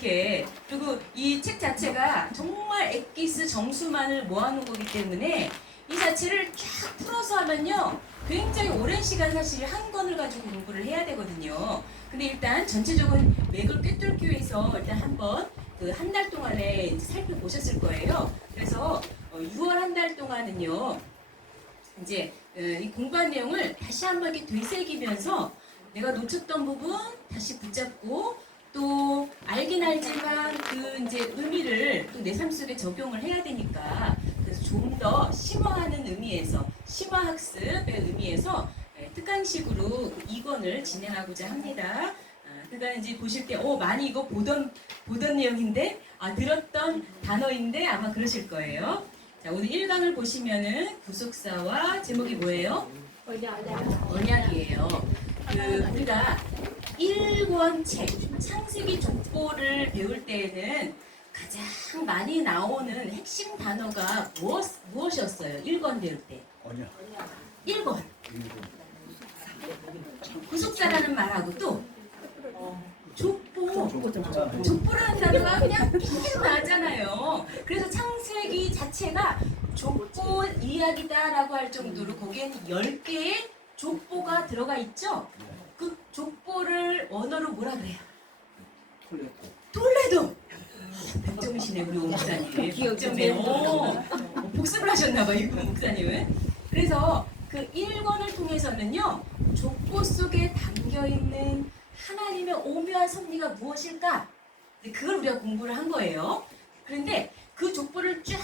이렇게. 그리고 이 책 자체가 정말 엑기스 정수만을 모아놓은 거기 때문에 이 자체를 쫙 풀어서 하면요 굉장히 오랜 시간 사실 한 권을 가지고 공부를 해야 되거든요. 근데 일단 전체적인 맥을 꿰뚫기 위해서 일단 한번 그 한 달 동안에 이제 살펴보셨을 거예요. 그래서 6월 한 달 동안은요 이제 이 공부한 내용을 다시 한번 이렇게 되새기면서 내가 놓쳤던 부분 다시 붙잡고 또 알긴 알지만 그 이제 의미를 또 내 삶 속에 적용을 해야 되니까 그래서 좀 더 심화하는 의미에서 심화학습의 의미에서 특강식으로 그 2권을 진행하고자 합니다. 그러니까 이제 보실 때 많이 이거 보던 내용인데 들었던 단어인데 아마 그러실 거예요. 자, 오늘 1강을 보시면은 구속사와 제목이 뭐예요? 언약이에요. 우리가 1권 책 창세기 족보를 배울 때에는 가장 많이 나오는 핵심 단어가 무엇이었어요? 1권 배울 때. 언약. 1권. 구속사라는 말하고 또 족보라는 단어가 그냥 계속 나왔잖아요. 그래서 창세기 자체가 족보 이야기다라고 할 정도로 거기에는 10개의 족보가 들어가 있죠. 그 족보를 원어로 뭐라 그래요? 톨레도. 백정이시네 우리 목사님. 기억점에 복습을 하셨나봐요 이 목사님은. 그래서 그 1권을 통해서는요 족보 속에 담겨있는 하나님의 오묘한 섭리가 무엇일까? 그걸 우리가 공부를 한 거예요. 그런데 그 족보를 쫙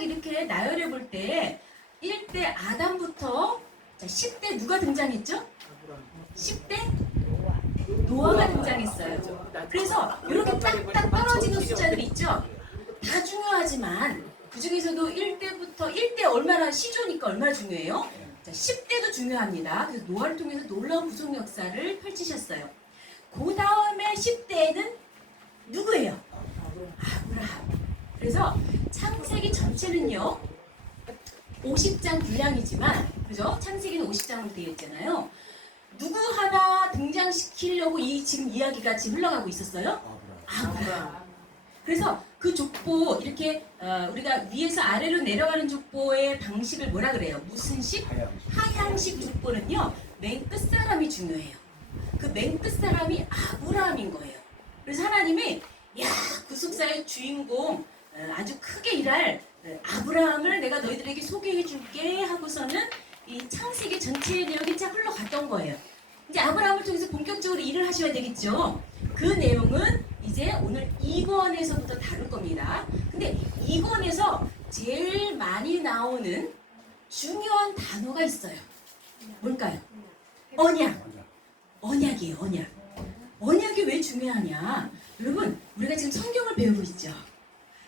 이렇게 나열해 볼 때 1대 아담부터 10대 누가 등장했죠? 10대 노아가 등장했어요. 그래서 이렇게 딱딱 떨어지는 숫자들이 있죠? 다 중요하지만 그 중에서도 1대 얼마나 시조니까 얼마나 중요해요? 자, 10대도 중요합니다. 그래서 노아를 통해서 놀라운 구속 역사를 펼치셨어요. 그 다음에 10대에는 누구예요? 아브라함. 그래서 창세기 전체는요 50장 분량이지만 그죠? 창세기는 50장으로 되어 있잖아요. 누구 하나 등장시키려고 지금 이야기가 지금 흘러가고 있었어요? 아브라함. 그래서 그 족보 이렇게 우리가 위에서 아래로 내려가는 족보의 방식을 뭐라 그래요? 무슨 식? 하향식 족보는요 맨 끝사람이 중요해요. 그 맨 끝사람이 아브라함인 거예요. 그래서 하나님이 구속사의 주인공 아주 크게 일할 아브라함을 내가 너희들에게 소개해 줄게 하고서는 이 창세기 전체의 내용이 쫙 흘러갔던 거예요. 이제 아브라함을 통해서 본격적으로 일을 하셔야 되겠죠. 그 내용은 이제 오늘 2권에서부터 다룰 겁니다. 근데 2권에서 제일 많이 나오는 중요한 단어가 있어요. 뭘까요? 언약. 언약이에요, 언약. 언약이 왜 중요하냐? 여러분, 우리가 지금 성경을 배우고 있죠.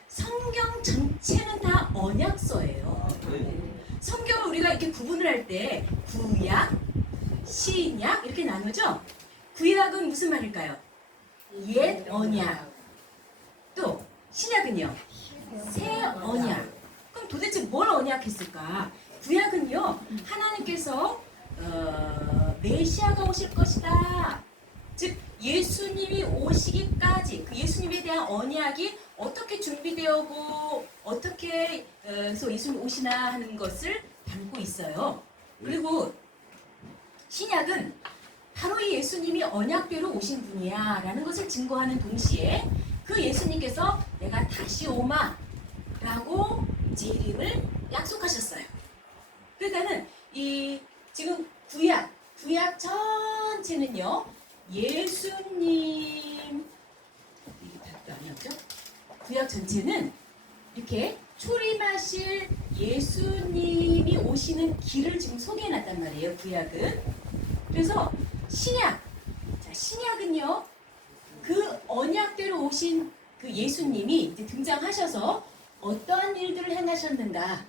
성경 전체는 다 언약서예요. 성경을 우리가 이렇게 구분을 할 때 구약, 신약 이렇게 나누죠. 구약은 무슨 말일까요? 옛 언약. 또 신약은요? 새 언약. 그럼 도대체 뭘 언약했을까? 구약은요 하나님께서 메시아가 오실 것이다. 즉 예수님이 오시기까지 그 예수님에 대한 언약이 어떻게 준비되었고 어떻게 그래서 예수님 오시나 하는 것을 담고 있어요. 그리고 신약은 바로 이 예수님이 언약대로 오신 분이야 라는 것을 증거하는 동시에 그 예수님께서 내가 다시 오마 라고 재림을 약속하셨어요. 그러니까는 이 지금 구약 전체는요 예수님 이게 아니었죠? 구약 전체는 이렇게 초림하실 예수님이 오시는 길을 지금 소개해놨단 말이에요. 구약은. 그래서 신약은요 그 언약대로 오신 그 예수님이 이제 등장하셔서 어떠한 일들을 행하셨는가,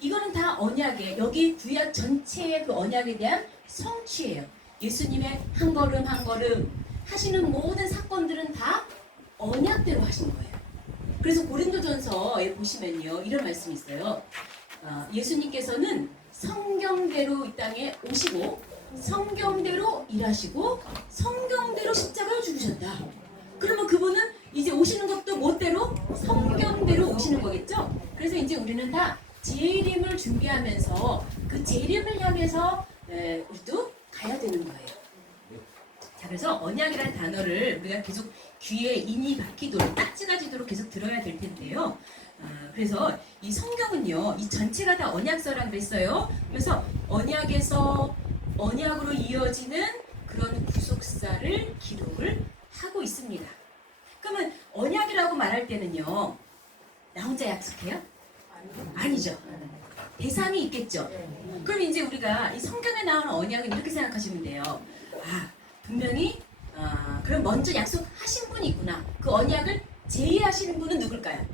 이거는 다 언약이에요. 여기 구약 전체의 그 언약에 대한 성취예요. 예수님의 한 걸음 한 걸음 하시는 모든 사건들은 다 언약대로 하신 거예요. 그래서 고린도전서에 보시면요 이런 말씀이 있어요. 예수님께서는 성경대로 이 땅에 오시고 성경대로 일하시고 성경대로 십자가를 죽으셨다. 그러면 그분은 이제 오시는 것도 뭐대로? 성경대로 오시는 거겠죠? 그래서 이제 우리는 다 재림을 준비하면서 그 재림을 향해서 우리도 가야 되는 거예요. 자, 그래서 언약이라는 단어를 우리가 계속 귀에 인이 박히도록 딱지가지도록 계속 들어야 될 텐데요. 그래서 이 성경은요, 이 전체가 다 언약서라고 그랬어요. 그래서 언약에서 언약으로 이어지는 그런 구속사를 기록을 하고 있습니다. 그러면 언약이라고 말할 때는요, 나 혼자 약속해요? 아니죠. 대상이 있겠죠. 그럼 이제 우리가 이 성경에 나오는 언약은 이렇게 생각하시면 돼요. 분명히 그럼 먼저 약속하신 분이 있구나. 그 언약을 제의하시는 분은 누굴까요?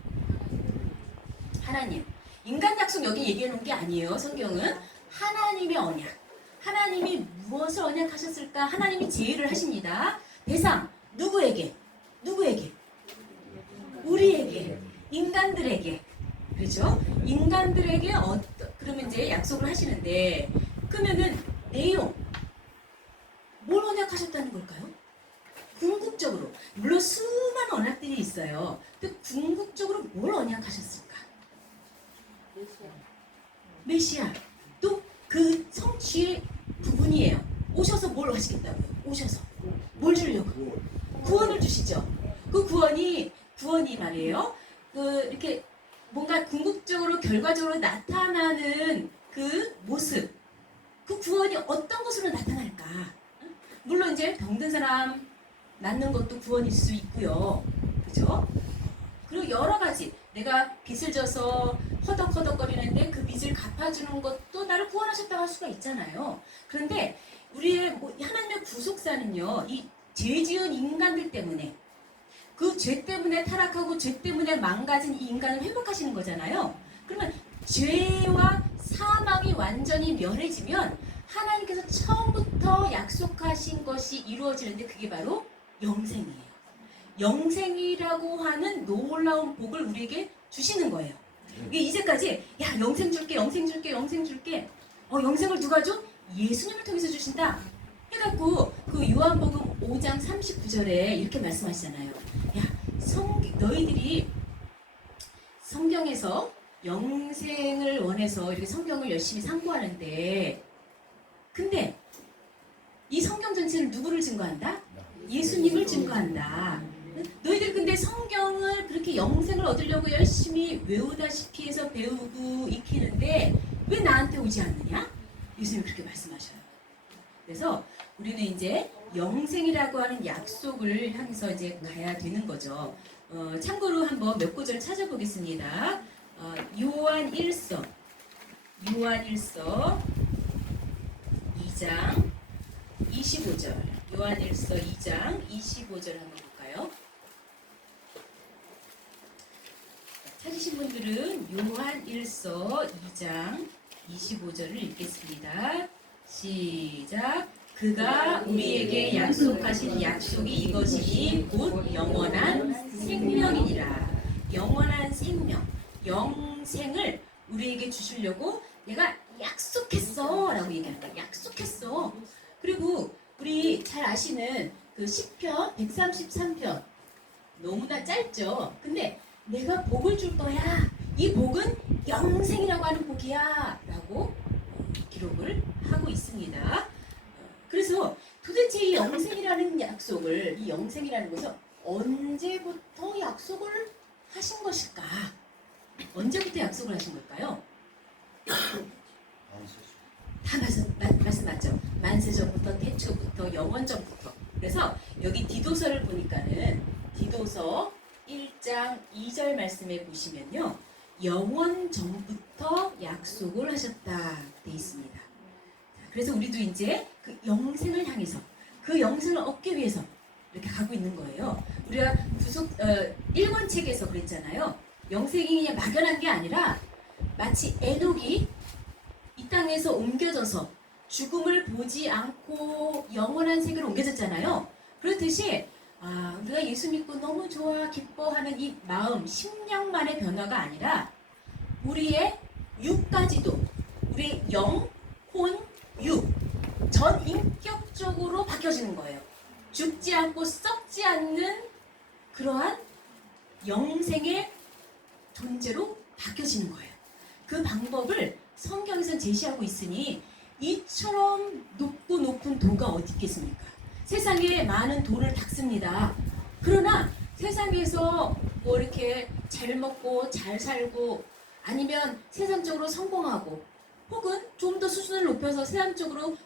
하나님. 인간 약속 여기 얘기해 놓은 게 아니에요. 성경은 하나님의 언약. 하나님이 무엇을 언약하셨을까? 하나님이 제의를 하십니다. 대상 누구에게? 누구에게? 우리에게. 인간들에게. 그렇죠? 인간들에게 그러면 이제 약속을 하시는데, 그러면은 내용 뭘 언약하셨다는 걸까요? 궁극적으로, 물론 수많은 언약들이 있어요. 근데 궁극적으로 뭘 언약하셨을까? 메시아. 또 그 성취의 부분이에요. 오셔서 뭘 하시겠다고요? 오셔서 뭘 주려고? 구원을 주시죠. 그 구원이 말이에요. 이렇게 뭔가 궁극적으로 결과적으로 나타나는 그 모습, 그 구원이 어떤 것으로 나타날까? 물론 이제 병든 사람 낫는 것도 구원일 수 있고요. 그죠? 그리고 여러 가지, 내가 빚을 져서 허덕허덕거리는데 그 빚을 갚아주는 것도 나를 구원하셨다고 할 수가 있잖아요. 그런데 우리의 하나님의 구속사는요, 이 죄 지은 인간들 때문에, 그 죄 때문에 타락하고 죄 때문에 망가진 이 인간을 회복하시는 거잖아요. 그러면 죄와 사망이 완전히 멸해지면 하나님께서 처음부터 약속하신 것이 이루어지는데, 그게 바로 영생이에요. 영생이라고 하는 놀라운 복을 우리에게 주시는 거예요. 이제까지 야, 영생 줄게, 영생 줄게, 영생 줄게. 영생을 누가 줘? 예수님을 통해서 주신다 해갖고, 그 요한복음 5장 39절에 이렇게 말씀하시잖아요. 야, 너희들이 성경에서 영생을 원해서 이렇게 성경을 열심히 상고하는데, 근데 이 성경 전체를 누구를 증거한다? 예수님을 증거한다. 너희들 근데 성경을 그렇게 영생을 얻으려고 열심히 외우다시피 해서 배우고 익히는데 왜 나한테 오지 않느냐? 예수님이 그렇게 말씀하셔요. 그래서 우리는 이제 영생이라고 하는 약속을 향해서 이제 가야 되는 거죠. 참고로 한번 몇 구절 찾아보겠습니다. 요한 1서 2장 25절. 요한 1서 2장 25절 한번 볼까요? 찾으신 분들은 요한 1서 2장 25절을 읽겠습니다. 시작. 그가 우리에게 약속하신 약속이 이것이니 곧 영원한 생명이니라. 영원한 생명, 영생을 우리에게 주시려고 내가 약속했어 라고 얘기하는 거야. 약속했어. 그리고 우리 잘 아시는 그 시편 133편, 너무나 짧죠. 근데 내가 복을 줄 거야. 이 복은 영생이라고 하는 복이야 라고 기록을 하고 있습니다. 그래서 도대체 이 영생이라는 약속을, 이 영생이라는 것은 언제부터 약속을 하신 것일까? 언제부터 약속을 하신 걸까요? 다 말씀 맞죠? 만세전부터, 태초부터, 영원전부터. 그래서 여기 디도서를 보니까는 디도서 1장 2절 말씀에 보시면요, 영원전부터 약속을 하셨다 돼 있습니다. 그래서 우리도 이제 그 영생을 향해서, 그 영생을 얻기 위해서 이렇게 가고 있는 거예요. 우리가 1권 책에서 그랬잖아요. 영생이 그냥 막연한 게 아니라 마치 에녹이 이 땅에서 옮겨져서 죽음을 보지 않고 영원한 세계로 옮겨졌잖아요. 그렇듯이 우리가 예수 믿고 너무 좋아 기뻐하는 이 마음, 심령만의 변화가 아니라 우리의 육까지도, 우리의 영, 혼, 육, 전 인격적으로 바뀌어지는 거예요. 죽지 않고 썩지 않는 그러한 영생의 존재로 바뀌어지는 거예요. 그 방법을 성경에서 제시하고 있으니 이처럼 높고 높은 도가 어디 있겠습니까? 세상에 많은 도를 닦습니다. 그러나 세상에서 뭐 이렇게 잘 먹고 잘 살고 아니면 세상적으로 성공하고 혹은 좀 더 수준을 높여서 세상적으로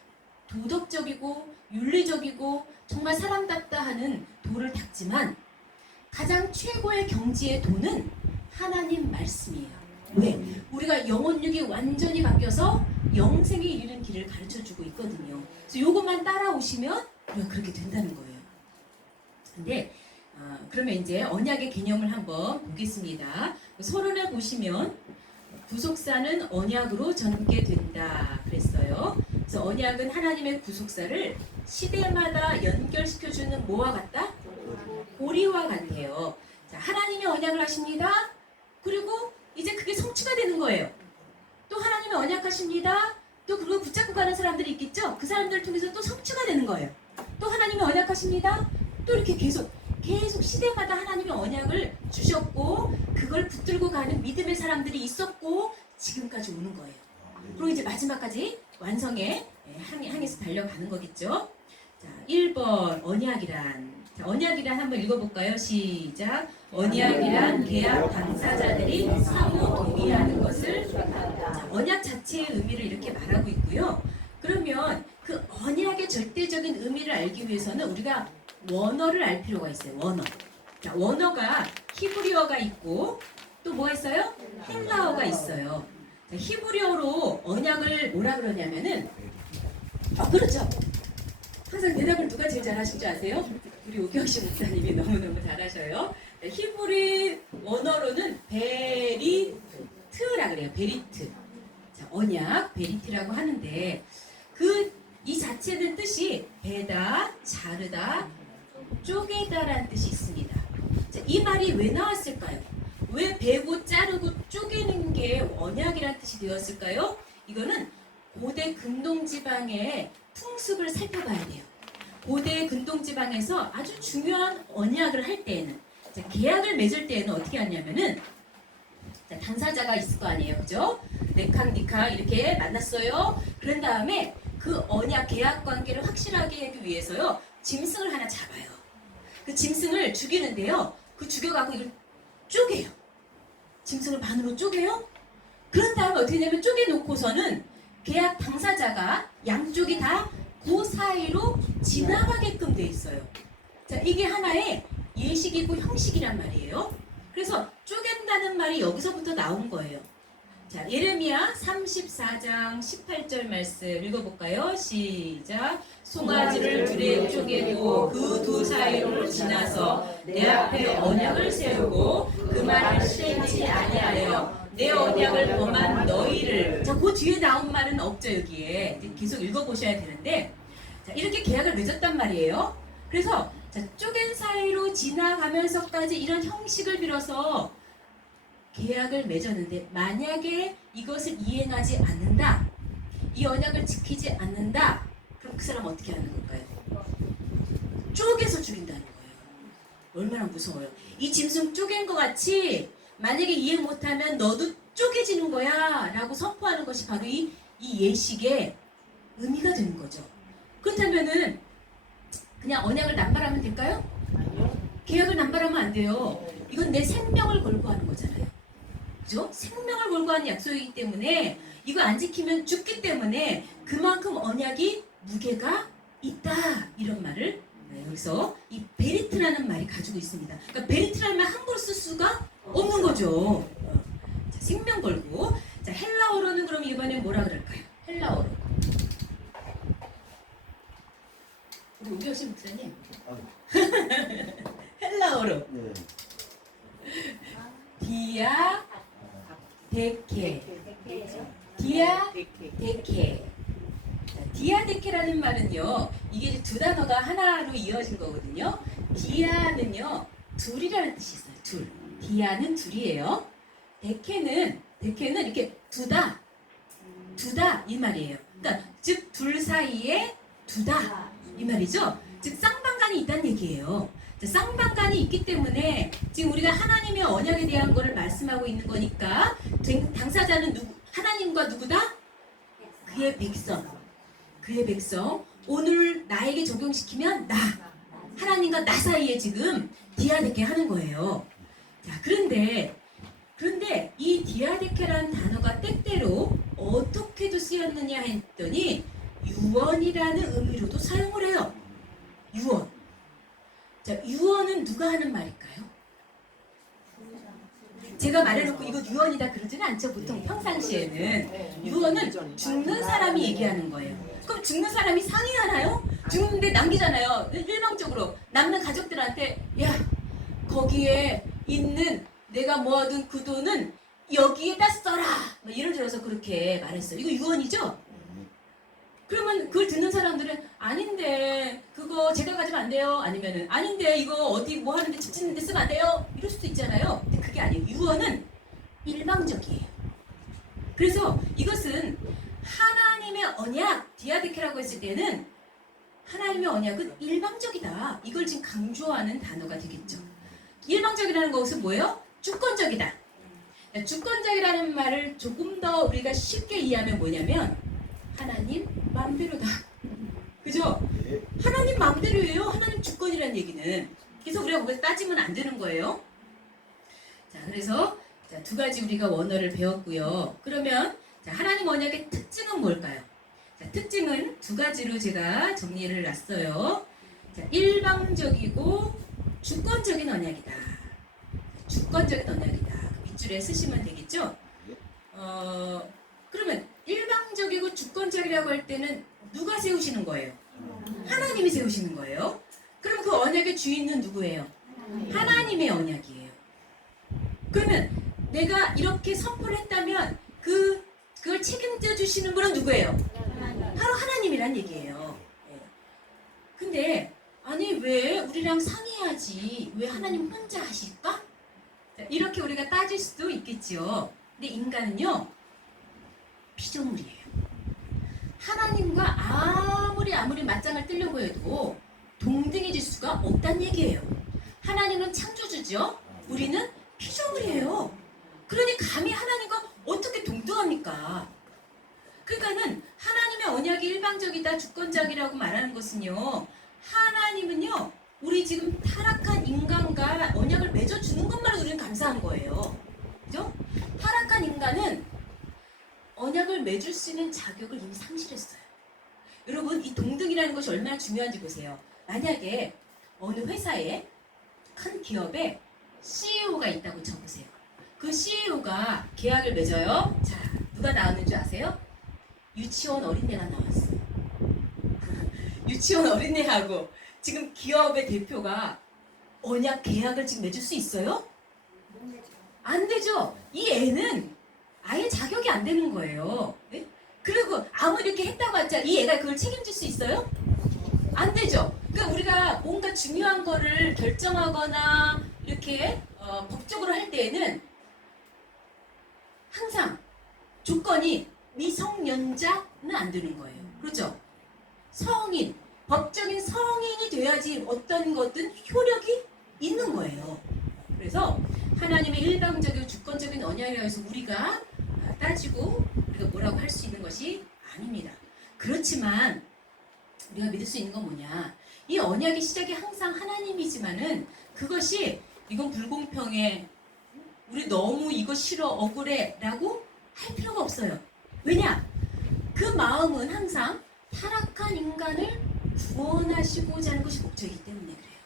도덕적이고 윤리적이고 정말 사람답다 하는 도를 닦지만 가장 최고의 경지의 도는 하나님 말씀이에요. 왜? 우리가 영혼육이 완전히 바뀌어서 영생에 이르는 길을 가르쳐주고 있거든요. 그래서 이것만 따라오시면 우리가 그렇게 된다는 거예요. 근데 그러면 이제 언약의 개념을 한번 보겠습니다. 서론에 보시면 구속사는 언약으로 전개된다 그랬어요. 그래서 언약은 하나님의 구속사를 시대마다 연결시켜주는 뭐와 같다? 고리와 같아요. 자, 하나님이 언약을 하십니다. 그리고 이제 그게 성취가 되는 거예요. 또 하나님이 언약하십니다. 또 그걸 붙잡고 가는 사람들이 있겠죠? 그 사람들을 통해서 또 성취가 되는 거예요. 또 하나님이 언약하십니다. 또 이렇게 계속 시대마다 하나님의 언약을 주셨고 그걸 붙들고 가는 믿음의 사람들이 있었고 지금까지 오는 거예요. 그리고 이제 마지막까지 완성에 향해서 달려가는 거겠죠. 자, 1번 언약이란. 자, 언약이란 한번 읽어볼까요? 시작. 언약이란 계약 당사자들이 상호 동의하는 것을. 자, 언약 자체의 의미를 이렇게 말하고 있고요. 그러면 그 언약의 절대적인 의미를 알기 위해서는 우리가 원어를 알 필요가 있어요. 원어. 자, 원어가 히브리어가 있고 또 뭐 있어요? 헬라어가 있어요. 자, 히브리어로 언약을 뭐라 그러냐면은 그렇죠. 항상 대답을 누가 제일 잘하신 줄 아세요? 우리 오경신 목사님이 너무너무 잘하셔요. 히브리 원어로는 베리트라 그래요. 베리트. 자, 언약, 베리트라고 하는데 이 자체는 뜻이 베다, 자르다, 쪼개다라는 뜻이 있습니다. 자, 이 말이 왜 나왔을까요? 왜 베고 자르고 쪼개는 게 언약이라는 뜻이 되었을까요? 이거는 고대 근동지방의 풍습을 살펴봐야 돼요. 고대 근동지방에서 아주 중요한 언약을 할 때에는, 자, 계약을 맺을 때에는 어떻게 하냐면은, 자, 당사자가 있을 거 아니에요, 그죠? 네캉, 니캉 이렇게 만났어요. 그런 다음에 그 언약 계약 관계를 확실하게 하기 위해서요, 짐승을 하나 잡아요. 그 짐승을 죽이는데요, 그 죽여갖고 이걸 쪼개요. 짐승을 반으로 쪼개요. 그런 다음에 어떻게 되냐면 쪼개놓고서는 계약 당사자가 양쪽이 다 그 사이로 지나가게끔 돼 있어요. 자, 이게 하나의 예식이고 형식이란 말이에요. 그래서 쪼갠다는 말이 여기서부터 나온 거예요. 자, 예레미야 34장 18절 말씀 읽어볼까요? 시작. 송아지를 둘에 쪼개고 그 두 사이로 지나서 내 앞에 언약을 세우고 그 말을 실행치 아니하여 내 언약을 범한 너희를. 자, 그 뒤에 나온 말은 없죠. 여기에 계속 읽어보셔야 되는데, 자, 이렇게 계약을 맺었단 말이에요. 그래서 자, 쪼갠 사이로 지나가면서까지 이런 형식을 빌어서 계약을 맺었는데, 만약에 이것을 이행하지 않는다, 이 언약을 지키지 않는다, 그럼 그 사람 어떻게 하는 걸까요? 쪼개서 죽인다는 거예요. 얼마나 무서워요. 이 짐승 쪼갠 것 같이 만약에 이행 못하면 너도 쪼개지는 거야 라고 선포하는 것이 바로 이 예식의 의미가 되는 거죠. 그렇다면은 그냥 언약을 남발하면 될까요? 계약을 남발하면 안 돼요. 이건 내 생명을 걸고 하는 거잖아요. 그죠? 생명을 걸고 하는 약속이기 때문에 이거 안 지키면 죽기 때문에 그만큼 언약이 무게가 있다, 이런 말을 여기서 이 베리트라는 말이 가지고 있습니다. 그러니까 베리트라는 말 함부로 쓸 수가 없는 거죠. 자, 생명 걸고. 자, 헬라어로는 그럼 이번엔 뭐라 그럴까요? 헬라어로. 우리 오경신 목사님. 헬라어로. 네. 디아 데케. 디아 데케. 디아데케라는 말은요, 이게 이제 두 단어가 하나로 이어진 거거든요. 디아는요, 둘이라는 뜻이 있어요. 둘. 디아는 둘이에요. 데케는 이렇게 두다 이 말이에요. 그러니까 즉 둘 사이에 두다 이 말이죠. 즉 쌍방간이 있다는 얘기예요. 자, 쌍방간이 있기 때문에 지금 우리가 하나님의 언약에 대한 거를 말씀하고 있는 거니까 당사자는 누구? 하나님과 누구다? 그의 백성. 그의 백성. 오늘 나에게 적용시키면 나. 하나님과 나 사이에 지금 디아데케 하는 거예요. 자, 그런데 이 디아데케라는 단어가 때때로 어떻게도 쓰였느냐 했더니 유언이라는 의미로도 사용을 해요. 유언. 자, 유언은 누가 하는 말일까요? 제가 말해놓고 이거 유언이다 그러지는 않죠. 보통 평상시에는. 유언은 죽는 사람이 얘기하는 거예요. 그럼 죽는 사람이 상의하나요? 죽는데 남기잖아요. 일방적으로 남는 가족들한테 야, 거기에 있는 내가 모아둔 그 돈은 여기에다 써라. 예를 들어서 그렇게 말했어요. 이거 유언이죠? 그러면 그걸 듣는 사람들은 아닌데 그거 제가 가지면 안 돼요. 아니면은 아닌데 이거 어디 뭐 하는데 집 짓는데 쓰면 안 돼요. 이럴 수도 있잖아요. 근데 그게 아니에요. 유언은 일방적이에요. 그래서 이것은 하나님의 언약, 디아데케라고 했을 때는 하나님의 언약은 일방적이다. 이걸 지금 강조하는 단어가 되겠죠. 일방적이라는 것은 뭐예요? 주권적이다. 주권적이라는 말을 조금 더 우리가 쉽게 이해하면 뭐냐면 하나님 마음대로다. 그죠? 하나님 마음대로예요. 하나님 주권이라는 얘기는. 그래서 우리가 거기서 따지면 안 되는 거예요. 자, 그래서 두 가지 우리가 원어를 배웠고요. 그러면 하나님 언약의 특징은 뭘까요? 자, 특징은 두 가지로 제가 정리를 놨어요. 자, 일방적이고 주권적인 언약이다. 주권적인 언약이다. 밑줄에 쓰시면 되겠죠? 그러면 일방적이고 주권적이라고 할 때는 누가 세우시는 거예요? 하나님이 세우시는 거예요. 그럼 그 언약의 주인은 누구예요? 하나님의 언약이에요. 그러면 내가 이렇게 선포를 했다면 그걸 책임져 주시는 분은 누구예요? 바로 하나님이란 얘기예요. 근데 아니 왜 우리랑 상의하지? 왜 하나님 혼자 하실까? 이렇게 우리가 따질 수도 있겠지요. 근데 인간은요 피조물이에요. 하나님과 아무리 맞짱을 뜨려고 해도 동등해질 수가 없다는 얘기예요. 하나님은 창조주죠. 우리는 피조물이에요. 그러니 감히 하나님과 어떻게 동등합니까? 그러니까는 하나님의 언약이 일방적이다, 주권적이라고 말하는 것은요. 하나님은요. 우리 지금 타락한 인간과 언약을 맺어주는 것만으로 우리는 감사한 거예요. 그죠? 타락한 인간은 언약을 맺을 수 있는 자격을 이미 상실했어요. 여러분, 이 동등이라는 것이 얼마나 중요한지 보세요. 만약에 어느 회사에 큰 기업에 CEO가 있다고 쳐보세요. 그 CEO가 계약을 맺어요. 자, 누가 나왔는 줄 아세요? 유치원 어린애가 나왔어요. 유치원 어린애하고 지금 기업의 대표가 언약 계약을 지금 맺을 수 있어요? 안 되죠. 이 애는 아예 자격이 안 되는 거예요. 네? 그리고 아무리 이렇게 했다고 하자 이 애가 그걸 책임질 수 있어요? 안 되죠. 그러니까 우리가 뭔가 중요한 거를 결정하거나 이렇게 법적으로 할 때에는 항상 조건이 미성년자는 안 되는 거예요. 그렇죠? 성인, 법적인 성인이 돼야지 어떤 것든 효력이 있는 거예요. 그래서 하나님의 일방적이고 주권적인 언약이라고 해서 우리가 따지고 우리가 뭐라고 할 수 있는 것이 아닙니다. 그렇지만 우리가 믿을 수 있는 건 뭐냐? 이 언약의 시작이 항상 하나님이지만은 그것이 이건 불공평해, 우리 너무 이거 싫어, 억울해 라고 할 필요가 없어요. 왜냐? 그 마음은 항상 타락한 인간을 구원하시고자 하는 것이 목적이기 때문에 그래요.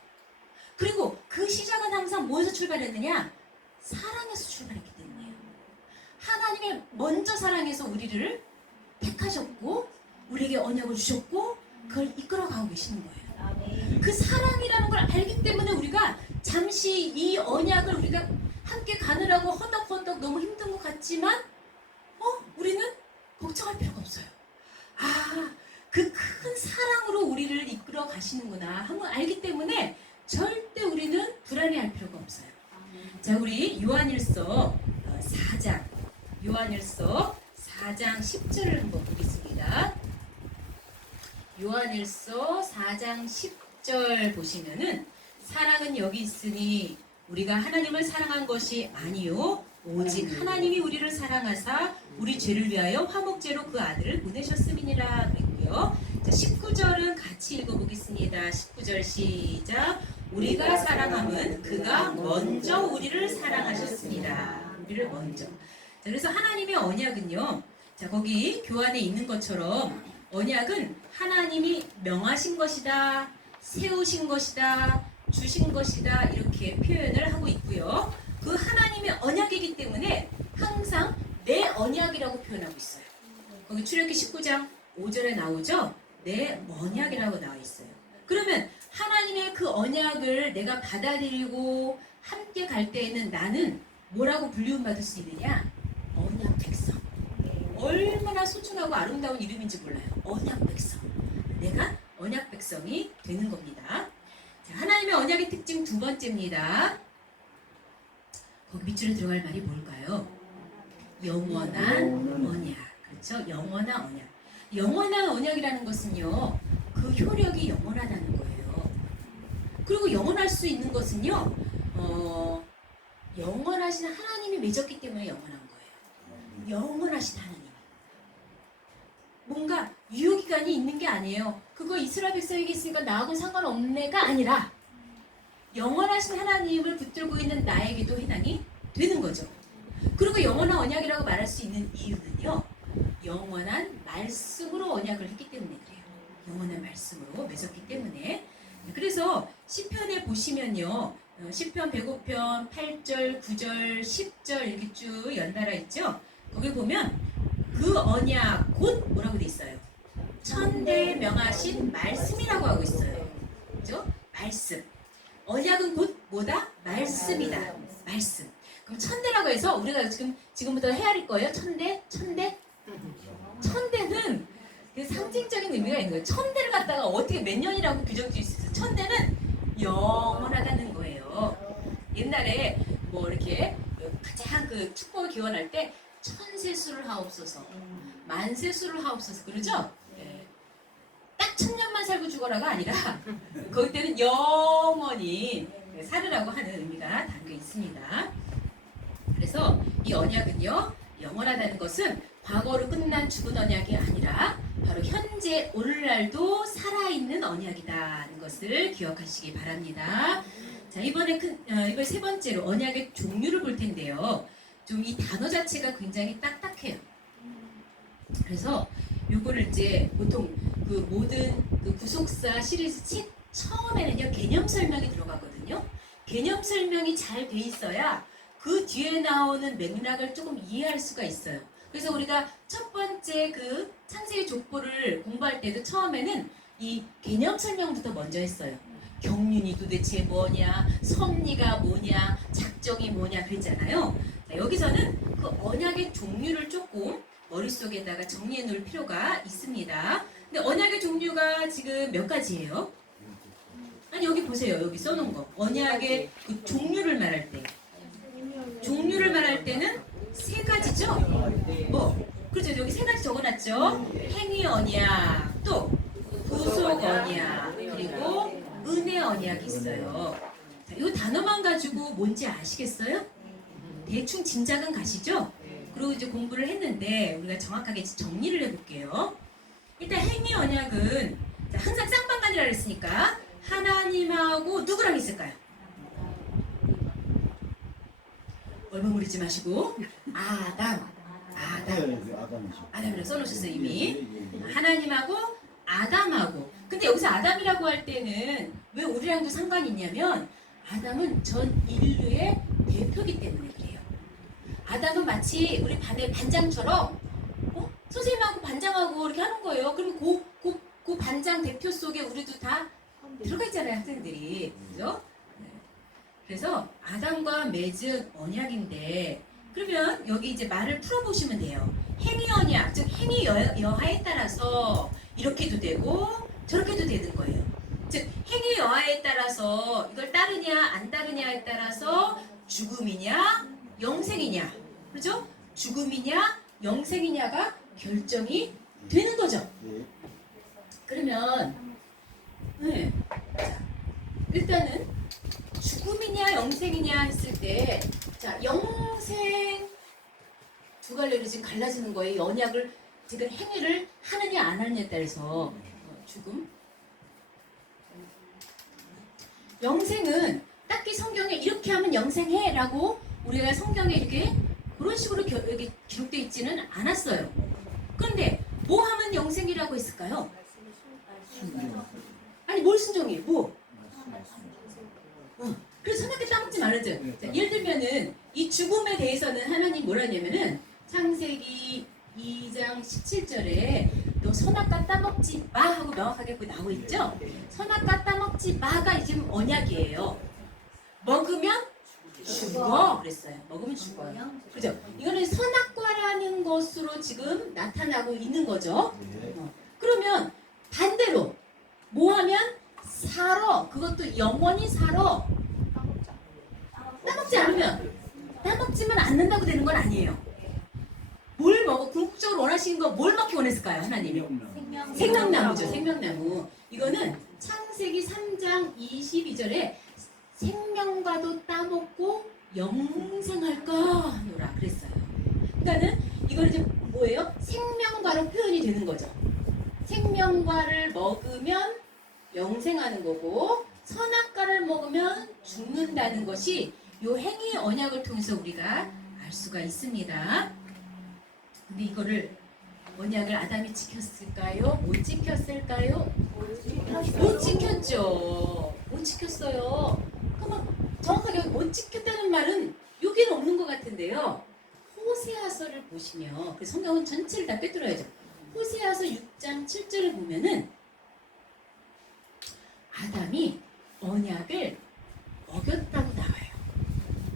그리고 그 시작은 항상 뭐에서 출발했느냐? 사랑에서 출발했기 때문이에요. 하나님이 먼저 사랑해서 우리를 택하셨고 우리에게 언약을 주셨고 그걸 이끌어가고 계시는 거예요. 그 사랑이라는 걸 알기 때문에 우리가 잠시 이 언약을 우리가 함께 가느라고 허덕허덕 너무 힘든 것 같지만 우리는 걱정할 필요가 없어요. 그 큰 사랑으로 우리를 이끌어 가시는구나 한번 알기 때문에 절대 우리는 불안해할 필요가 없어요. 자, 우리 요한일서 4장 10절을 한번 보겠습니다. 요한일서 4장 10절 보시면은 사랑은 여기 있으니 우리가 하나님을 사랑한 것이 아니요 오직 하나님이 우리를 사랑하사 우리 죄를 위하여 화목제로 그 아들을 보내셨음이니라 그랬고요. 자, 19절은 같이 읽어보겠습니다. 19절 시작. 우리가 사랑함은 그가 먼저 우리를 사랑하셨습니다. 우리를 먼저. 자, 그래서 하나님의 언약은요. 자, 거기 교환에 있는 것처럼 언약은 하나님이 명하신 것이다, 세우신 것이다, 주신 것이다 이렇게 표현을 하고 있고요. 그 하나님의 언약이기 때문에 항상 내 언약이라고 표현하고 있어요. 거기 출애굽기 19장 5절에 나오죠. 내 언약이라고 나와 있어요. 그러면 하나님의 그 언약을 내가 받아들이고 함께 갈 때에는 나는 뭐라고 불리움받을 수 있느냐? 언약 백성. 얼마나 소중하고 아름다운 이름인지 몰라요. 언약 백성. 내가 언약 백성이 되는 겁니다. 자, 하나님의 언약의 특징 두 번째입니다. 거기 밑줄에 들어갈 말이 뭘까요? 영원한 언약. 그렇죠? 영원한 언약. 영원한 언약이라는 것은요, 그 효력이 영원하다는 거예요. 그리고 영원할 수 있는 것은요, 영원하신 하나님이 맺었기 때문에 영원한 거예요. 영원하신 하나님. 뭔가 유효기간이 있는 게 아니에요. 그거 이스라엘 백성에게 있으니까 나하고는 상관없네가 아니라 영원하신 하나님을 붙들고 있는 나에게도 해당이 되는 거죠. 그리고 영원한 언약이라고 말할 수 있는 이유는요. 영원한 말씀으로 언약을 했기 때문에 그래요. 영원한 말씀으로 맺었기 때문에. 그래서 시편에 보시면요. 시편 105편 8절, 9절, 10절 이렇게 쭉 연달아 있죠. 거기 보면 그 언약 곧 뭐라고 돼 있어요? 천대 명하신 말씀이라고 하고 있어요. 그죠? 말씀. 언약은 곧 뭐다? 말씀이다. 말씀. 그럼 천대라고 해서 우리가 지금부터 헤아릴 거예요. 천대는 그 상징적인 의미가 있는 거예요. 천대를 갖다가 어떻게 몇 년이라고 규정 지을 수 있어요? 천대는 영원하다는 거예요. 옛날에 뭐 이렇게 가장 그 축복을 기원할 때 천세수를 하옵소서, 만세수를 하옵소서 그러죠? 네. 딱 1000년만 살고 죽어라가 아니라 거기 때는 영원히 살으라고 하는 의미가 담겨 있습니다. 그래서 이 언약은요, 영원하다는 것은 과거로 끝난 죽은 언약이 아니라 바로 현재 오늘날도 살아있는 언약이다는 것을 기억하시기 바랍니다. 자, 이번에 세 번째로 언약의 종류를 볼 텐데요. 좀 이 단어 자체가 굉장히 딱딱해요. 그래서 요거를 이제 보통 그 모든 그 구속사 시리즈 책 처음에는요 개념 설명이 들어가거든요. 개념 설명이 잘 돼 있어야 그 뒤에 나오는 맥락을 조금 이해할 수가 있어요. 그래서 우리가 첫 번째 그 창세기 족보를 공부할 때도 처음에는 이 개념 설명부터 먼저 했어요. 경륜이 도대체 뭐냐, 섭리가 뭐냐, 작정이 뭐냐 그랬잖아요. 자, 여기서는 그 언약의 종류를 조금 머릿속에다가 정리해 놓을 필요가 있습니다. 근데 언약의 종류가 지금 몇 가지예요? 아니 여기 보세요. 여기 써놓은 거. 언약의 그 종류를 말할 때. 종류를 말할 때는 세 가지죠? 뭐? 그렇죠. 여기 세 가지 적어놨죠? 행위 언약, 또 구속 언약, 그리고 은혜 언약이 있어요. 자, 이 단어만 가지고 뭔지 아시겠어요? 대충 짐작은 가시죠? 그리고 이제 공부를 했는데 우리가 정확하게 정리를 해볼게요. 일단 행위 언약은 항상 쌍방간이라 그랬으니까 하나님하고 누구랑 있을까요? 얼버무리지 마시고 아담이라고 써놓으셨어요 이미. 하나님하고 아담하고. 근데 여기서 아담이라고 할 때는 왜 우리랑도 상관이 있냐면 아담은 전 인류의 대표기 때문에 그래요. 아담은 마치 우리 반의 반장처럼 선생님하고 반장하고 이렇게 하는 거예요. 그리고 그 반장 대표 속에 우리도 다 들어가 있잖아요, 학생들이. 그죠? 네. 그래서 아담과 맺은 언약인데, 그러면 여기 이제 말을 풀어보시면 돼요. 행위 언약, 즉 행위 여하에 따라서 이렇게도 되고 저렇게도 되는 거예요. 즉 행위 여하에 따라서 이걸 따르냐 안 따르냐에 따라서 죽음이냐 영생이냐, 그렇죠? 죽음이냐 영생이냐가 결정이 되는 거죠. 그러면 자, 일단은 죽음이냐 영생이냐 했을 때, 자, 영생 두 갈래로 지금 갈라지는 거예요. 이 언약을 지금 행위를 하느냐 안 하느냐에 따라서 죽음. 영생은 딱히 성경에 이렇게 하면 영생해라고 우리가 성경에 이렇게 그런 식으로 여기 기록되어 있지는 않았어요. 그런데 뭐 하면 영생이라고 했을까요? 아니 뭘 순종해? 뭐? 그래서 선악계 따먹지 말았죠. 예를 들면은 이 죽음에 대해서는 하나님 뭐라 하냐면은 창세기 2장 17절에 너 선악과 따먹지 마 하고 명확하게 나오고 있죠. 선악과 따먹지 마가 지금 언약이에요. 먹으면 죽어 그랬어요. 먹으면 죽어요. 그죠? 이거는 선악과라는 것으로 지금 나타나고 있는 거죠. 그러면 반대로 뭐 하면 살아. 그것도 영원히 살아. 따먹지 않으면 따먹지만 않는다고 되는 건 아니에요. 뭘 먹어? 궁극적으로 원하시는 거 뭘 먹기 원했을까요? 하나님이? 생명나무죠. 생명나무. 이거는 창세기 3장 22절에 생명과도 따먹고 영생할까 하노라 그랬어요. 그러니까는 이거는 이제 뭐예요? 생명과로 표현이 되는 거죠. 생명과를 먹으면 영생하는 거고 선악과를 먹으면 죽는다는 것이 이 행위 언약을 통해서 우리가 알 수가 있습니다. 근데 이거를 언약을 아담이 지켰을까요? 못 지켰을까요? 못 지켰죠. 못 지켰어요. 그러면 정확하게 못 지켰다는 말은 여기는 없는 것 같은데요. 호세아서를 보시면 그 성경은 전체를 다 꿰뚫어야죠. 호세아서 6장 7절을 보면은 아담이 언약을 어겼다고 나와요.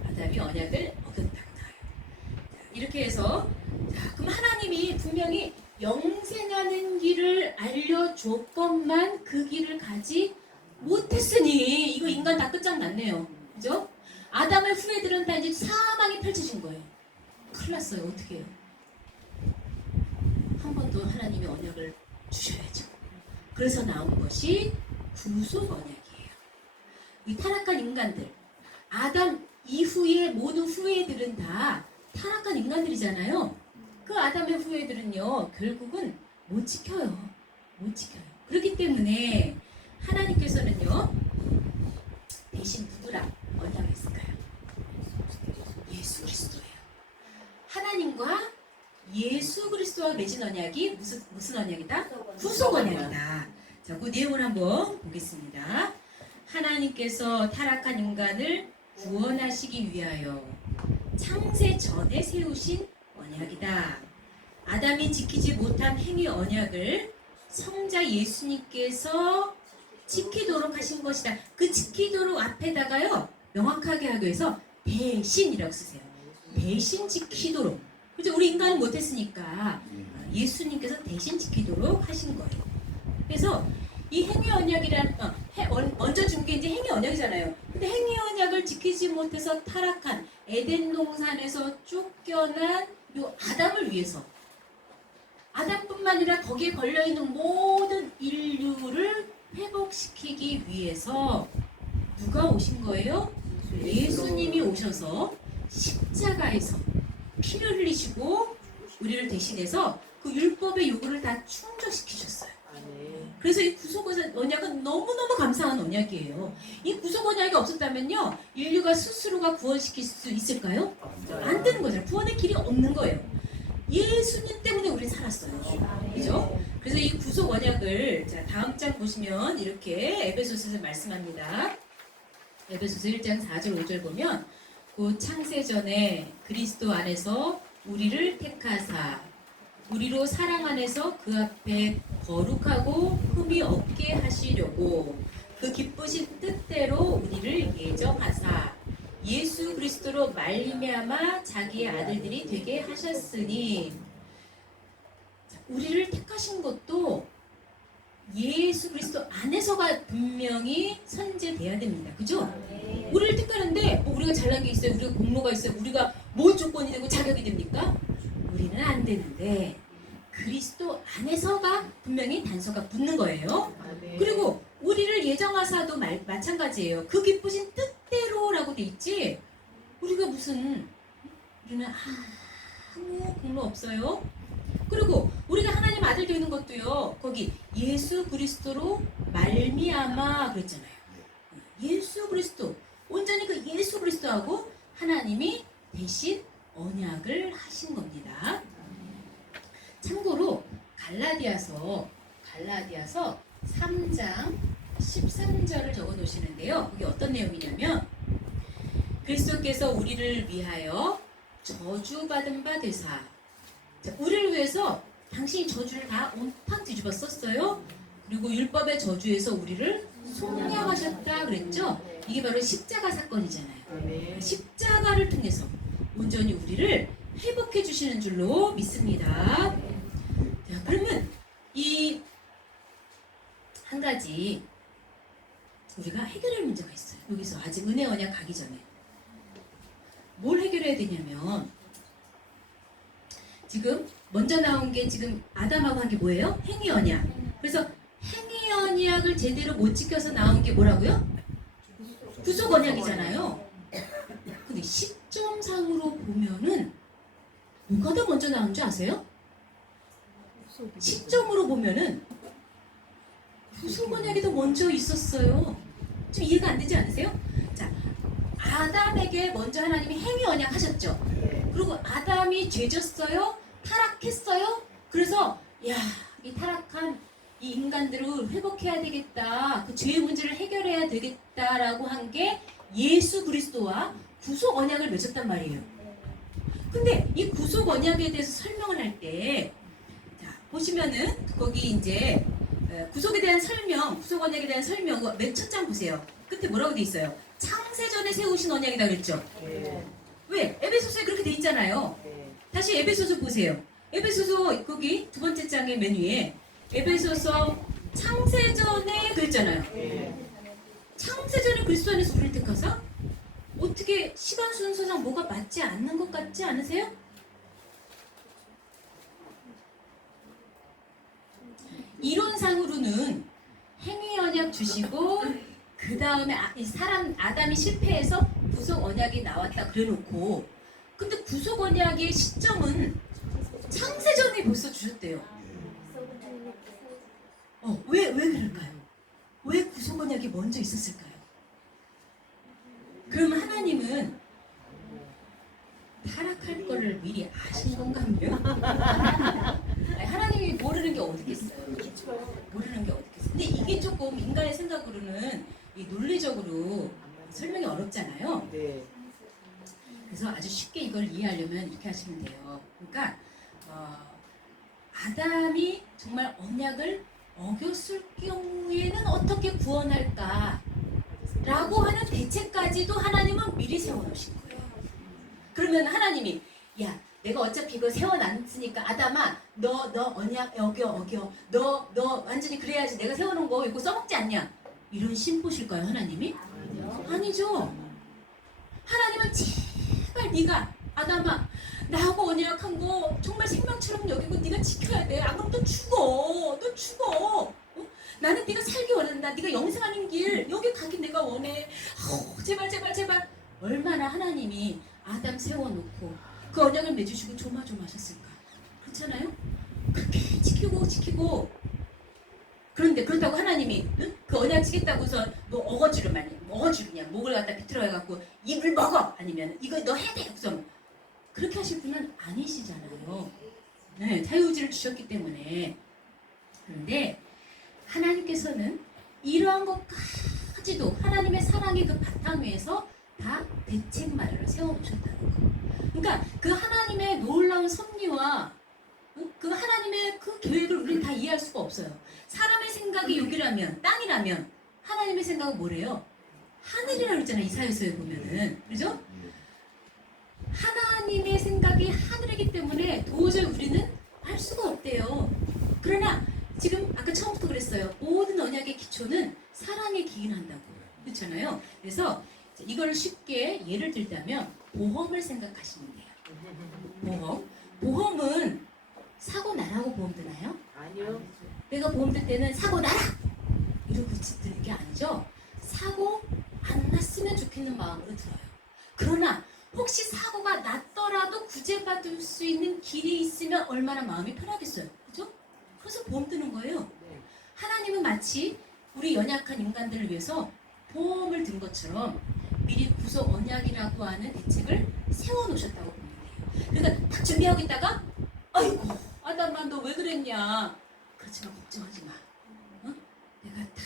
아담이 언약을 어겼다고 나와요. 이렇게 해서 자, 그럼 하나님이 분명히 영생하는 길을 알려줬건만 그 길을 가지 못했으니 이거 인간 다 끝장났네요. 그죠? 아담의 후예들은 다 이제 사망이 펼쳐진 거예요. 큰일 났어요. 어떻게 해요? 한 번 더 하나님이 언약을 주셔야죠. 그래서 나온 것이 구속 언약이에요. 이 타락한 인간들, 아담 이후의 모든 후예들은 다 타락한 인간들이잖아요. 그 아담의 후예들은요, 결국은 못 지켜요. 못 지켜요. 그렇기 때문에 하나님께서는요, 대신 누구랑 언약했을까요? 예수 그리스도예요. 하나님과 예수 그리스도와 맺은 언약이 무슨 언약이다? 구속 언약이다. 자, 그 내용을 한번 보겠습니다. 하나님께서 타락한 인간을 구원하시기 위하여 창세 전에 세우신 언약이다. 아담이 지키지 못한 행위 언약을 성자 예수님께서 지키도록 하신 것이다. 그 지키도록 앞에다가요 명확하게 하기 위해서 대신이라고 쓰세요. 대신 지키도록. 그죠? 우리 인간은 못했으니까 예수님께서 대신 지키도록 하신 거예요. 그래서 이 행위 언약이란 먼저 준 게 이제 행위 언약이잖아요. 근데 행위 언약을 지키지 못해서 타락한 에덴 동산에서 쫓겨난 요 아담을 위해서, 아담뿐만 아니라 거기에 걸려있는 모든 인류를 회복시키기 위해서 누가 오신 거예요? 예수님이 오셔서 십자가에서 피를 흘리시고 우리를 대신해서 그 율법의 요구를 다 충족시키셨어요. 그래서 이 구속 언약은 너무너무 감사한 언약이에요. 이 구속 언약이 없었다면요, 인류가 스스로가 구원시킬 수 있을까요? 안 되는 거잖아요. 구원의 길이 없는 거예요. 예수님 때문에 우리 살았어요. 그죠? 그래서 이 구속 언약을, 자, 다음 장 보시면 이렇게 에베소서에서 말씀합니다. 에베소서 1장 4절 5절 보면 그 창세전에 그리스도 안에서 우리를 택하사 우리로 사랑 안에서 그 앞에 거룩하고 흠이 없게 하시려고 그 기쁘신 뜻대로 우리를 예정하사 예수 그리스도로 말미암아 자기의 아들들이 되게 하셨으니, 우리를 택하신 것도 예수 그리스도 안에서가 분명히 선제돼야 됩니다. 그죠? 우리를 택하는데 우리가 잘난 게 있어요? 우리가 공로가 있어요? 우리가 뭘 조건이 되고 자격이 됩니까? 우리는 안 되는데 그리스도 안에서가 분명히 단서가 붙는 거예요. 그리고 우리를 예정하사도 마찬가지예요. 그 기쁘신 뜻대로 그리스도라고 돼 있지. 우리가 무슨 우리는 아무 공로 없어요. 그리고 우리가 하나님 아들 되는 것도요. 거기 예수 그리스도로 말미암아 그랬잖아요. 예수 그리스도 온전히 그 예수 그리스도하고 하나님이 대신 언약을 하신 겁니다. 참고로 갈라디아서 3장 13절을 적어 놓으시는데요. 그게 어떤 내용이냐면 그리스도께서 우리를 위하여 저주받은 바 되사. 자, 우리를 위해서 당신이 저주를 다 온팡 뒤집어 썼어요. 그리고 율법의 저주에서 우리를 속량하셨다 그랬죠. 이게 바로 십자가 사건이잖아요. 십자가를 통해서 온전히 우리를 회복해 주시는 줄로 믿습니다. 자, 그러면 이 한 가지 우리가 해결할 문제가 있어요. 여기서 아직 은혜 언약 가기 전에 뭘 해결해야 되냐면 지금 먼저 나온 게 지금 아담하고 한 게 뭐예요? 행위 언약. 그래서 행위 언약을 제대로 못 지켜서 나온 게 뭐라고요? 구속 언약이잖아요. 근데 시점상으로 보면은 뭐가 더 먼저 나온 줄 아세요? 시점으로 보면은 구속 언약이 더 먼저 있었어요. 좀 이해가 안 되지 않으세요? 자, 아담에게 먼저 하나님이 행위 언약 하셨죠. 그리고 아담이 죄졌어요. 타락했어요. 그래서 야, 이 타락한 이 인간들을 회복해야 되겠다. 그 죄의 문제를 해결해야 되겠다라고 한 게 예수 그리스도와 구속 언약을 맺었단 말이에요. 근데 이 구속 언약에 대해서 설명을 할 때 자, 보시면은 거기 이제 구속에 대한 설명, 구속 언약에 대한 설명 맨 첫 장 보세요. 끝에 뭐라고 돼 있어요? 창세전에 세우신 언약이다 그랬죠? 왜? 에베소서에 그렇게 돼 있잖아요. 다시 에베소서 보세요. 에베소서 거기 두 번째 장의 맨 위에 에베소서 창세전에 그랬잖아요. 창세전에 그리스도 안에서 우리를 택하사? 어떻게 시간 순서상 뭐가 맞지 않는 것 같지 않으세요? 이론상으로는 행위 언약 주시고 그 다음에 사람 아담이 실패해서 구속 언약이 나왔다 그래놓고 근데 구속 언약의 시점은 창세전에 벌써 주셨대요. 왜 그럴까요? 왜 구속 언약이 먼저 있었을까요? 그럼 하나님은 타락할 거를 미리 아신 건가요? 하나님이 모르는 게 어디 있겠어요? 모르는 게 어디 있겠어요? 근데 이게 조금 인간의 생각으로는 이 논리적으로 설명이 어렵잖아요. 그래서 아주 쉽게 이걸 이해하려면 이렇게 하시면 돼요. 그러니까 아담이 정말 언약을 어겼을 경우에는 어떻게 구원할까? 라고 하는 대책까지도 하나님은 미리 세워놓으신 거예요. 그러면 하나님이 야 내가 어차피 이거 세워놨으니까 아담아 너 언약 어겨 너 완전히 그래야지 내가 세워놓은 거 이거 써먹지 않냐? 이런 심보실까요 하나님이? 아니죠. 하나님은 제발 네가 아담아 나하고 언약한 거 정말 생명처럼 여기고 네가 지켜야 돼. 안 그러면 너 죽어. 나는 네가 살기 원한다. 네가 영생하는 길 여기 가기 내가 원해. 제발. 얼마나 하나님이 아담 세워놓고 그 언약을 맺으시고 조마조마하셨을까. 그렇잖아요? 그렇게 지키고 그런데 그렇다고 하나님이 그 언약 지켰다고서 너 어거지로냐 목을 갖다 비틀어 해갖고 입을 먹어 아니면 이거 너 해야 돼 그래서 그렇게 하실 분은 아니시잖아요. 네, 자유의지를 주셨기 때문에. 그런데 하나님께서는 이러한 것까지도 하나님의 사랑의 그 바탕 위에서 다 대책 마련을 세워놓으셨다는 거. 그러니까 그 하나님의 놀라운 섭리와 그 하나님의 그 계획을 우리는 다 이해할 수가 없어요. 사람의 생각이 여기라면 땅이라면 하나님의 생각은 뭐래요? 하늘이라고 그랬잖아요. 이사야서에 보면은. 그죠? 하나님의 생각이 하늘이기 때문에 도저히 우리는 할 수가 없대요. 그러나 지금 아까 처음부터 그랬어요. 모든 언약의 기초는 사랑에 기인한다고. 그렇잖아요. 그래서 이걸 쉽게 예를 들자면 보험을 생각하시면 돼요. 보험은 사고 나라고 보험 드나요? 아니요. 내가 보험 들 때는 사고 나라! 이러고 드는 게 아니죠. 사고 안 났으면 좋겠는 마음으로 들어요. 그러나 혹시 사고가 났더라도 구제받을 수 있는 길이 있으면 얼마나 마음이 편하겠어요. 그죠? 그래서 보험 드는 거예요. 하나님은 마치 우리 연약한 인간들을 위해서 보험을 든 것처럼 미리 구속 언약이라고 하는 대책을 세워놓으셨다고 보면 돼요. 그러니까 딱 준비하고 있다가 아이고 아담아 너 왜 그랬냐. 그렇지만 걱정하지 마. 어? 내가 다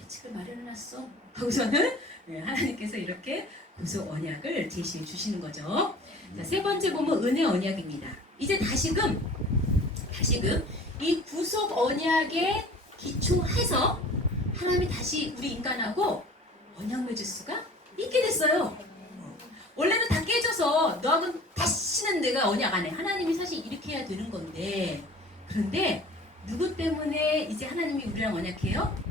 대책을 마련해놨어. 하고서는 하나님께서 이렇게 구속 언약을 제시해 주시는 거죠. 자, 세 번째 보면 은혜 언약입니다. 이제 다시금 이 구속 언약에 기초해서 하나님이 다시 우리 인간하고 언약 맺을 수가 있게 됐어요. 원래는 다 깨져서 너하고는 다시는 내가 언약 안 해. 하나님이 사실 이렇게 해야 되는 건데 그런데 누구 때문에 이제 하나님이 우리랑 언약해요?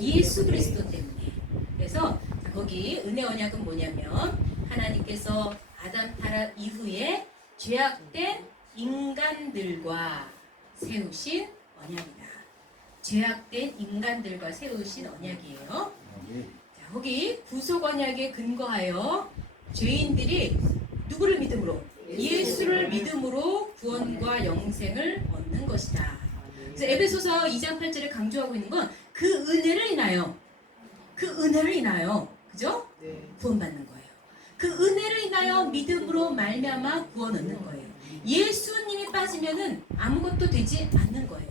예수 그리스도 때문에. 그래서 거기 은혜 언약은 뭐냐면 하나님께서 아담 타락 이후에 죄악된 인간들과 세우신 언약이다. 죄악된 인간들과 세우신 언약이에요. 자, 거기 구속 언약에 근거하여 죄인들이 누구를 믿음으로? 예수를 믿음으로 구원과 영생을 얻는 것이다. 그래서 에베소서 2장 8절에 강조하고 있는 건 그 은혜를 인하여 그죠? 구원받는 거예요. 그 은혜를 인하여 믿음으로 말미암아 구원 얻는 거예요. 예수님이 빠지면은 아무것도 되지 않는 거예요.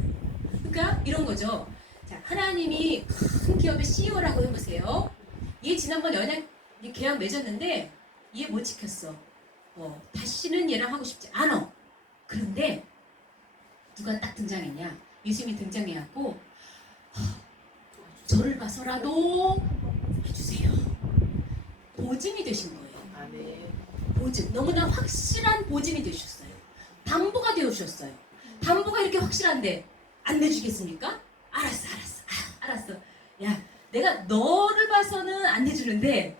그러니까 이런 거죠. 자, 하나님이 큰 기업의 CEO라고 해보세요. 얘 지난번 연약 계약 맺었는데 얘 못 지켰어. 다시는 얘랑 하고 싶지 않아. 그런데 누가 딱 등장했냐? 예수님이 등장해갖고 저를 봐서라도 해주세요. 보증이 되신 거예요. 보증. 너무나 확실한 보증이 되셨어요. 담보가 되어주셨어요. 담보가 이렇게 확실한데 안 내주겠습니까? 알았어. 야, 내가 너를 봐서는 안 내주는데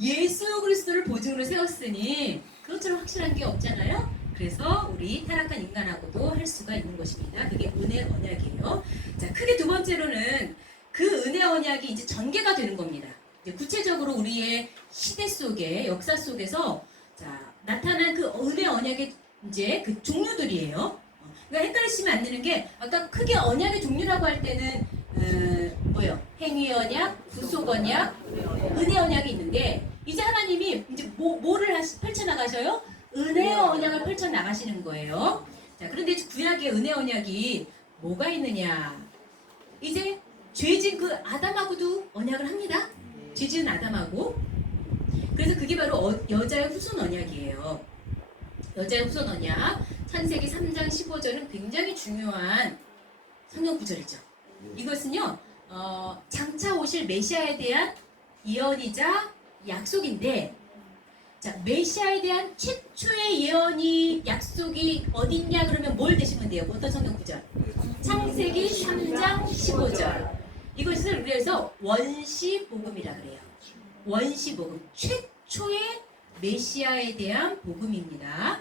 예수 그리스도를 보증으로 세웠으니 그것처럼 확실한 게 없잖아요. 그래서 우리 타락한 인간하고도 할 수가 있는 것입니다. 그게 은혜 언약이에요. 자, 크게 두 번째로는 그 은혜 언약이 이제 전개가 되는 겁니다. 이제 구체적으로 우리의 시대 속에 역사 속에서 자, 나타난 그 은혜 언약의 이제 그 종류들이에요. 그러니까 헷갈리시면 안 되는 게 아까 크게 언약의 종류라고 할 때는 뭐요? 행위 언약, 구속 언약, 은혜 언약이 있는데 이제 하나님이 이제 뭐를 펼쳐 나가셔요? 은혜 언약을 펼쳐 나가시는 거예요. 자, 그런데 구약의 은혜 언약이 뭐가 있느냐? 이제 죄진 그 아담하고도 언약을 합니다. 죄진 아담하고. 그래서 그게 바로 여자의 후손 언약이에요. 여자의 후손 언약. 창세기 3장 15절은 굉장히 중요한 성경 구절이죠. 이것은요, 장차 오실 메시아에 대한 예언이자 약속인데, 자, 메시아에 대한 최초의 예언이 약속이 어딨냐 그러면 뭘 대시면 돼요? 어떤 성경 구절? 창세기 3장 15절. 이것을 우리에서 원시복음이라 그래요. 원시복음. 최초의 메시아에 대한 복음입니다.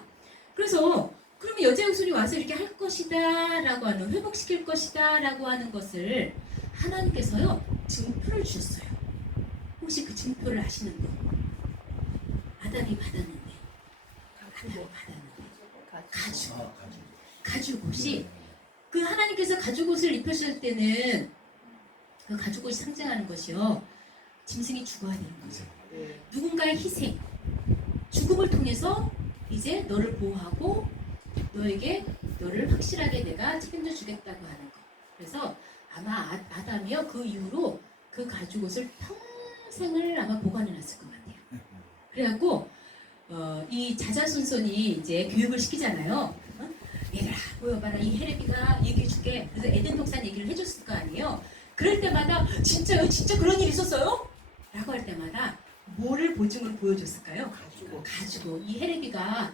그래서 그러면 여자의 후손이 와서 이렇게 할 것이다 라고 하는, 회복시킬 것이다 라고 하는 것을 하나님께서요 증표를 주셨어요. 혹시 그 증표를 아시는 분? 아담이 받았는데 가죽옷이 그 하나님께서 가죽옷을 입혔을 때는 그 가죽옷이 상징하는 것이요 짐승이 죽어야 되는 거죠. 누군가의 희생, 죽음을 통해서 이제 너를 보호하고 너를 확실하게 내가 책임져 주겠다고 하는 거. 그래서 아마 아담이요 그 이후로 그 가죽옷을 평생을 아마 보관해 놨을 것 같아요. 그래갖고 이 자자손손이 이제 교육을 시키잖아요. 얘들아 모여봐라, 이 헤레비가 얘기해줄게. 그래서 에덴 동산 얘기를 해줬을 거 아니에요. 그럴 때마다 진짜요? 진짜 그런 일이 있었어요? 라고 할 때마다 뭐를 보증을 보여줬을까요? 가지고 이 헤레비가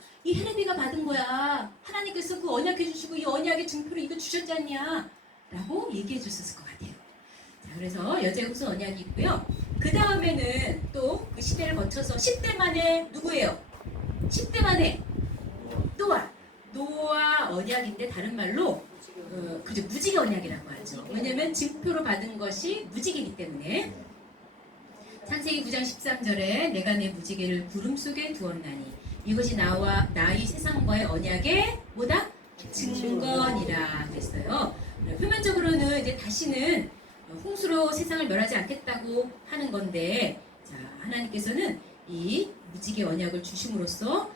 받은 거야. 하나님께서 그 언약해 주시고 이 언약의 증표를 이거 주셨지 않냐? 라고 얘기해 줬었을 것 같아요. 자, 그래서 여자의 후손 언약이 있고요. 그 다음에는 또 그 시대를 거쳐서 10대 만에 누구예요? 10대 만에 노아 언약인데 다른 말로 그죠, 무지개 언약이라고 하죠. 왜냐면 증표로 받은 것이 무지개이기 때문에. 창세기 9장 13절에 내가 내 무지개를 구름 속에 두었나니 이것이 나와 나의 세상과의 언약의 뭐다? 증거니라 그랬어요. 표면적으로는 이제 다시는 홍수로 세상을 멸하지 않겠다고 하는 건데, 자, 하나님께서는 이 무지개 언약을 주심으로써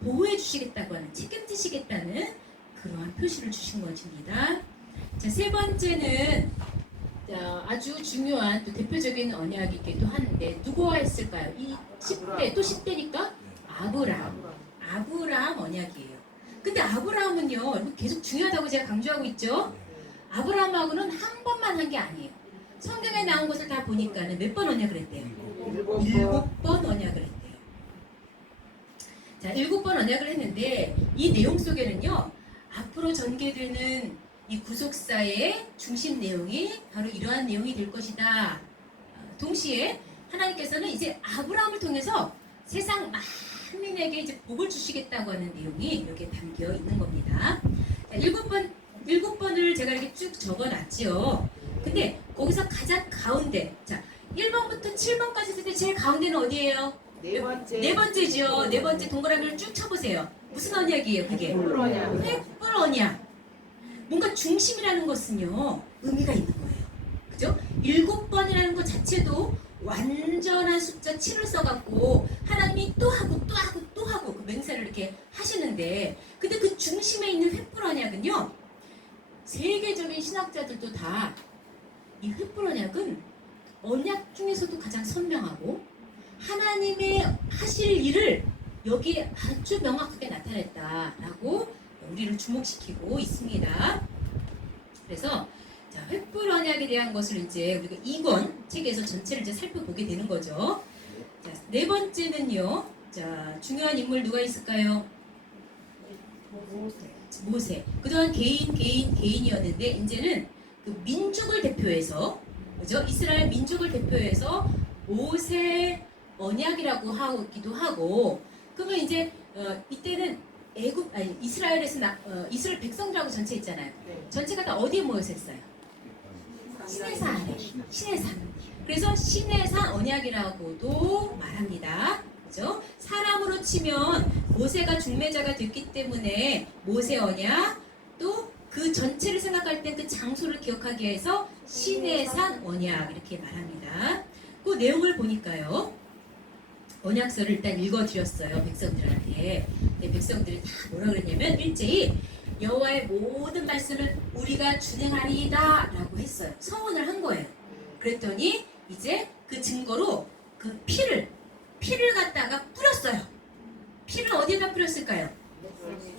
보호해 주시겠다고 하는, 책임지시겠다는 그러한 표시를 주신 것입니다. 자, 세 번째는 아주 중요한 또 대표적인 언약이기도 한데 누구와 했을까요? 이 10대, 또 10대니까 아브라함 언약이에요. 근데 아브라함은요, 계속 중요하다고 제가 강조하고 있죠. 아브라함하고는 한 번만 한 게 아니에요. 성경에 나온 것을 다 보니까는 몇 번 언약을 했대요? 7번 언약을 했대요. 자, 7번 언약을 했는데 이 내용 속에는요, 앞으로 전개되는 이 구속사의 중심 내용이 바로 이러한 내용이 될 것이다. 동시에 하나님께서는 이제 아브라함을 통해서 세상 만민에게 이제 복을 주시겠다고 하는 내용이 여기에 담겨 있는 겁니다. 자, 7번을 제가 이렇게 쭉 적어놨지요. 근데 거기서 가장 가운데, 자, 1번부터 7번까지 있을 때 제일 가운데는 어디예요? 네 번째. 네 번째죠. 네 번째 동그라미를 쭉 쳐보세요. 무슨 언약이에요, 그게? 횃불 언약. 횃불 언약. 뭔가 중심이라는 것은요, 의미가 있는 거예요. 그죠? 7번이라는 것 자체도 완전한 숫자 7을 써갖고 하나님이 또 하고 또 하고 또 하고 그 맹세를 이렇게 하시는데, 근데 그 중심에 있는 횃불 언약은요, 세계적인 신학자들도 다 이 횃불 언약은 언약 중에서도 가장 선명하고 하나님의 하실 일을 여기에 아주 명확하게 나타냈다라고 우리를 주목시키고 있습니다. 그래서 자, 횃불 언약에 대한 것을 이제 우리가 2권 책에서 전체를 이제 살펴보게 되는 거죠. 자, 네 번째는요. 자, 중요한 인물 누가 있을까요? 모세. 그동안 개인이었는데 이제는 그 민족을 대표해서, 그죠? 이스라엘 민족을 대표해서 모세 언약이라고 하기도 하고, 그러면 이제 이때는 이스라엘에서 이스라엘 백성들하고 전체 있잖아요. 네. 전체가 다 어디에 모여서 했어요? 시내산. 그래서 시내산 언약이라고도 말합니다. 그죠? 사람으로 치면 모세가 중매자가 됐기 때문에 모세 언약, 또 그 전체를 생각할 때 그 장소를 기억하기 위해서 시내산 언약 이렇게 말합니다. 그 내용을 보니까요. 언약서를 일단 읽어드렸어요, 백성들한테. 네, 백성들이 다 뭐라 그랬냐면 일제히 여호와의 모든 말씀을 우리가 준행하리이다 라고 했어요. 서원을 한 거예요. 그랬더니 이제 그 증거로 그 피를 갖다가 뿌렸어요. 피를 어디에다 뿌렸을까요?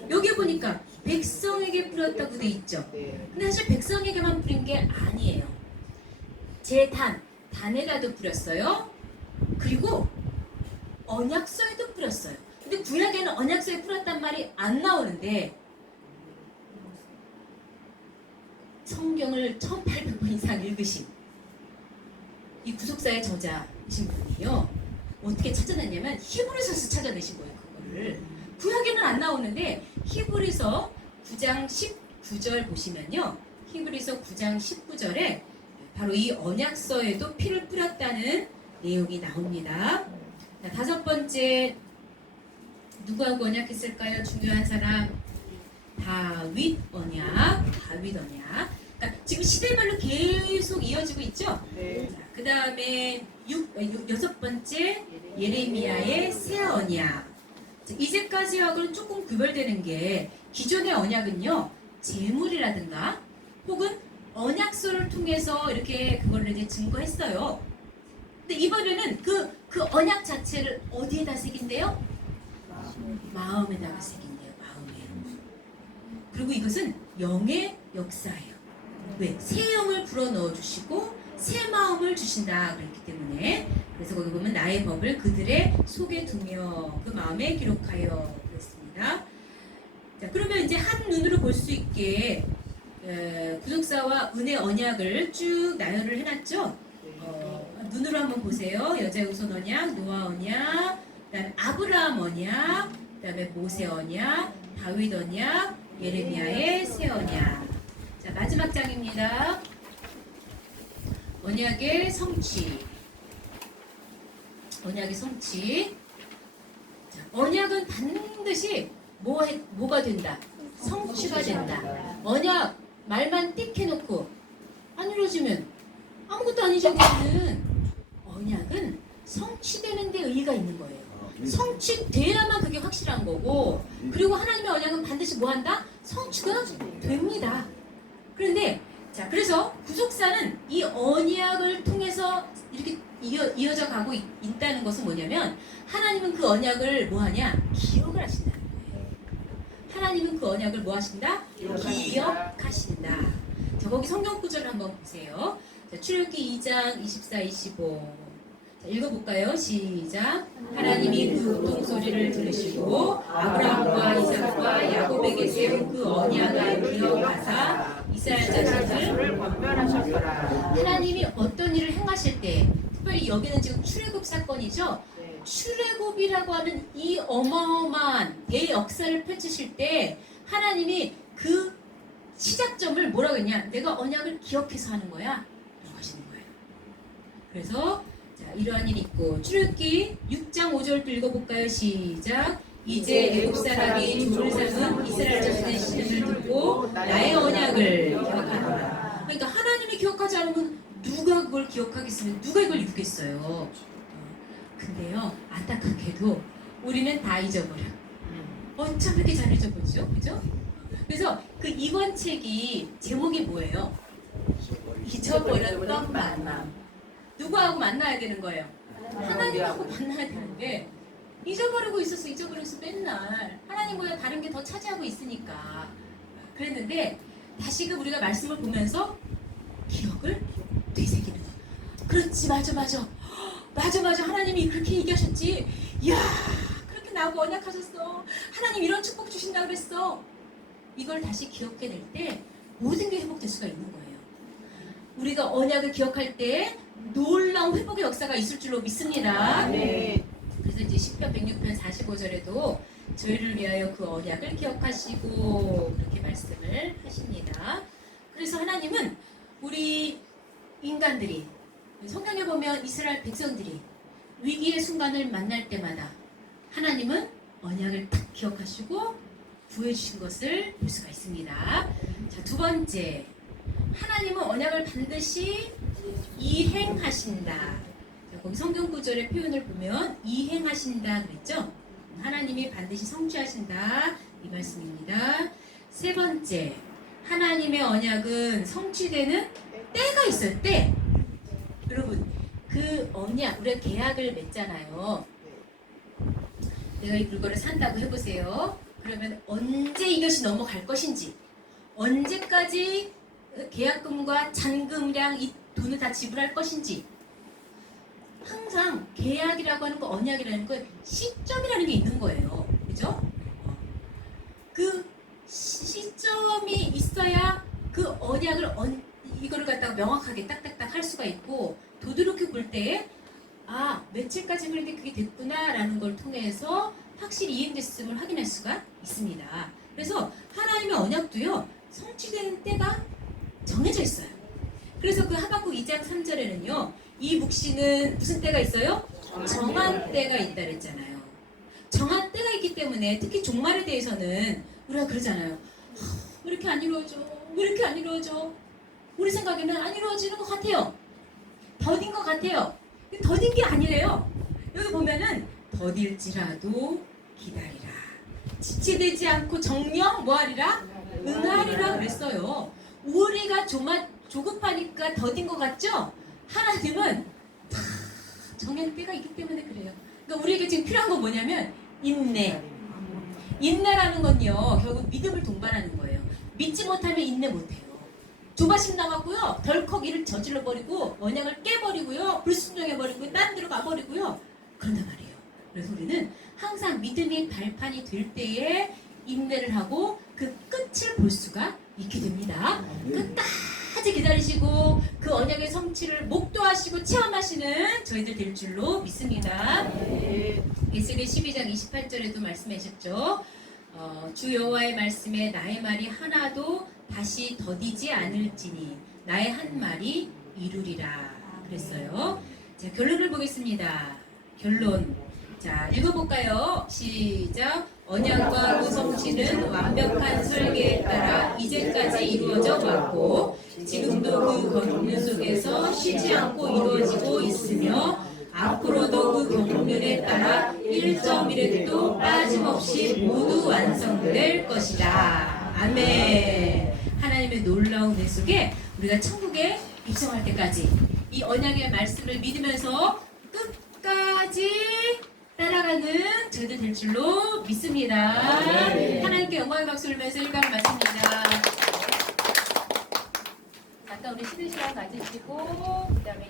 여기 보니까 백성에게 뿌렸다고 돼 있죠. 근데 사실 백성에게만 뿌린 게 아니에요. 단에다도 뿌렸어요. 그리고 언약서에도 뿌렸어요. 근데 구약에는 언약서에 뿌렸단 말이 안 나오는데 성경을 1800번 이상 읽으신 이 구속사의 저자이신 분이요, 어떻게 찾아냈냐면 히브리서에서 찾아내신 거예요. 그거를 구약에는 안 나오는데 히브리서 9장 19절 보시면요, 히브리서 9장 19절에 바로 이 언약서에도 피를 뿌렸다는 내용이 나옵니다. 자, 다섯 번째, 누구하고 언약했을까요? 중요한 사람, 다윗 언약. 그러니까 지금 시대별로 계속 이어지고 있죠? 네. 그 다음에 여섯 번째, 예레미야의 새 언약. 이제까지 하고는 조금 구별되는 게, 기존의 언약은요, 제물이라든가 혹은 언약서를 통해서 이렇게 그걸 이제 증거했어요. 근데 이번에는 그 언약 자체를 어디에다 새긴대요? 마음에다가 새긴대요. 마음에. 그리고 이것은 영의 역사예요. 왜? 새 영을 불어넣어 주시고 새 마음을 주신다 그랬기 때문에. 그래서 거기 보면 나의 법을 그들의 속에 두며 그 마음에 기록하여 그랬습니다. 자, 그러면 이제 한 눈으로 볼 수 있게 구속사와 은혜 언약을 쭉 나열을 해놨죠. 눈으로 한번 보세요. 여자의 우선 언약, 노아 언약, 그다음에 아브라함 언약, 그다음에 모세 언약, 다윗 언약, 예레미야의 새 언약. 자, 마지막 장입니다. 언약의 성취. 언약의 성취. 자, 언약은 반드시 뭐가 된다? 성취가 된다. 언약 말만 띡 해놓고 안 이루어지면 아무것도 아니죠. 그거는 언약은 성취되는 데 의의가 있는 거예요. 성취돼야만 그게 확실한 거고, 그리고 하나님의 언약은 반드시 뭐한다? 성취가 됩니다. 그런데 자, 그래서 구속사는 이 언약을 통해서 이렇게 이어져 가고 있다는 것은 뭐냐면, 하나님은 그 언약을 뭐하냐? 기억을 하신다는 거예요. 하나님은 그 언약을 뭐 하신다? 기억하신다. 자, 거기 성경 구절을 한번 보세요. 자, 출애굽기 2장 24, 25. 자, 읽어볼까요? 시작. 하나님이 그 우통소리를 들으시고 아브라함과 이삭과 야곱에게 세운 그 언약을 기억하사 이스라엘 자손을 권면하셨더라. 하나님이 어떤 일을 행하실 때, 특별히 여기는 지금 출애굽 사건이죠. 출애굽이라고 하는 이 어마어마한 대역사를 펼치실 때 하나님이 그 시작점을 뭐라고 했냐? 내가 언약을 기억해서 하는 거야 라고 하시는 거예요. 그래서 자, 이러한 일이 있고, 출애굽기 6장 5절도 읽어볼까요? 시작. 이제 애굽 사람이 조를 삼은 이스라엘 자손의 시름을 듣고 나의 언약을 기억하노라. 그러니까 하나님이 기억하지 않으면 누가 그걸 기억하겠으면 누가 이걸 이루겠어요. 근데요, 안타깝게도 우리는 다 잊어버려. 어쩜 이렇게 잘 잊어버리죠? 그죠? 그래서 그 이권책이 제목이 뭐예요? 잊어버렸던 만남. 누구하고 만나야 되는 거예요? 하나님하고 만나야 되는데 잊어버리고 있었어. 맨날 하나님보다 다른 게 더 차지하고 있으니까 그랬는데, 다시금 우리가 말씀을 보면서 기억을 되새기는 거야. 그렇지, 맞아 하나님이 그렇게 얘기하셨지. 이야, 그렇게 나하고 언약하셨어. 하나님 이런 축복 주신다 그랬어. 이걸 다시 기억해낼 때 모든 게 회복될 수가 있는 거예요. 우리가 언약을 기억할 때 놀라운 회복의 역사가 있을 줄로 믿습니다. 네. 그래서 이제 시편 106편 45절에도 저희를 위하여 그 언약을 기억하시고 그렇게 말씀을 하십니다. 그래서 하나님은 우리 인간들이, 성경에 보면 이스라엘 백성들이 위기의 순간을 만날 때마다 하나님은 언약을 딱 기억하시고 구해주신 것을 볼 수가 있습니다. 자, 두 번째, 하나님은 언약을 반드시 이행하신다. 자, 거기 성경 구절의 표현을 보면 이행하신다 그랬죠? 하나님이 반드시 성취하신다 이 말씀입니다. 세 번째, 하나님의 언약은 성취되는 때가 있어요. 때. 여러분, 그 언약, 우리가 계약을 맺잖아요. 내가 이 물건을 산다고 해보세요. 그러면 언제 이것이 넘어갈 것인지, 언제까지 계약금과 잔금량 이 돈을 다 지불할 것인지, 항상 계약이라고 하는 거, 언약이라는 건 시점이라는 게 있는 거예요. 그죠? 그 시점이 있어야 그 언약을 이거를 갖다가 명확하게 딱딱딱 할 수가 있고, 도드롭게 볼 때에 며칠까지 그런데 그게 됐구나 라는 걸 통해서 확실히 이행됐음을 확인할 수가 있습니다. 그래서 하나님의 언약도요, 성취되는 때가 정해져 있어요. 그래서 그 하박국 2장 3절에는요, 이 묵시는 무슨 때가 있어요? 정한 때가 있다 그랬잖아요. 정한 때가 있기 때문에 특히 종말에 대해서는 우리가 그러잖아요. 왜 이렇게 안 이루어져? 왜 이렇게 안 이루어져? 우리 생각에는 안 이루어지는 것 같아요. 더딘 것 같아요. 더딘 게 아니래요. 여기 보면은 더딜지라도 기다리라. 지체되지 않고 정령 뭐하리라? 응하리라 그랬어요. 우리가 조급하니까 더딘 것 같죠? 하나님은 다 정할 때가 있기 때문에 그래요. 그러니까 우리에게 지금 필요한 건 뭐냐면 인내. 인내라는 건요, 결국 믿음을 동반하는 거예요. 믿지 못하면 인내 못해요. 조바심 나가고요, 덜컥 일을 저질러 버리고 언약을 깨버리고요, 불순종해 버리고 딴 데로 가버리고요, 그런단 말이에요. 그래서 우리는 항상 믿음이 발판이 될 때에 인내를 하고 그 끝을 볼 수가 있게 됩니다. 끝까지 기다리시고 그 언약의 성취를 목도하시고 체험하시는 저희들 될 줄로 믿습니다. 에스겔 12장 28절에도 말씀하셨죠. 주 여호와의 말씀에 나의 말이 하나도 다시 더디지 않을지니 나의 한 말이 이루리라 그랬어요. 자, 결론을 보겠습니다. 결론. 자, 읽어볼까요? 시작. 언약과 그 성취는 완벽한 설계에 따라 이제까지 이루어져 왔고 지금도 그 경륜 속에서 쉬지 않고 이루어지고 있으며 앞으로도 그 경륜에 따라 1.1획도 빠짐없이 모두 완성될 것이다. 아멘. 하나님의 놀라운 애 속에 우리가 천국에 입성할 때까지 이 언약의 말씀을 믿으면서 끝까지 따라가는 저희들 될 줄로 믿습니다. 하나님께 영광의 박수를 메서 1강 마칩니다. 잠깐 우리 쉬는 시간 가지시고 그 다음에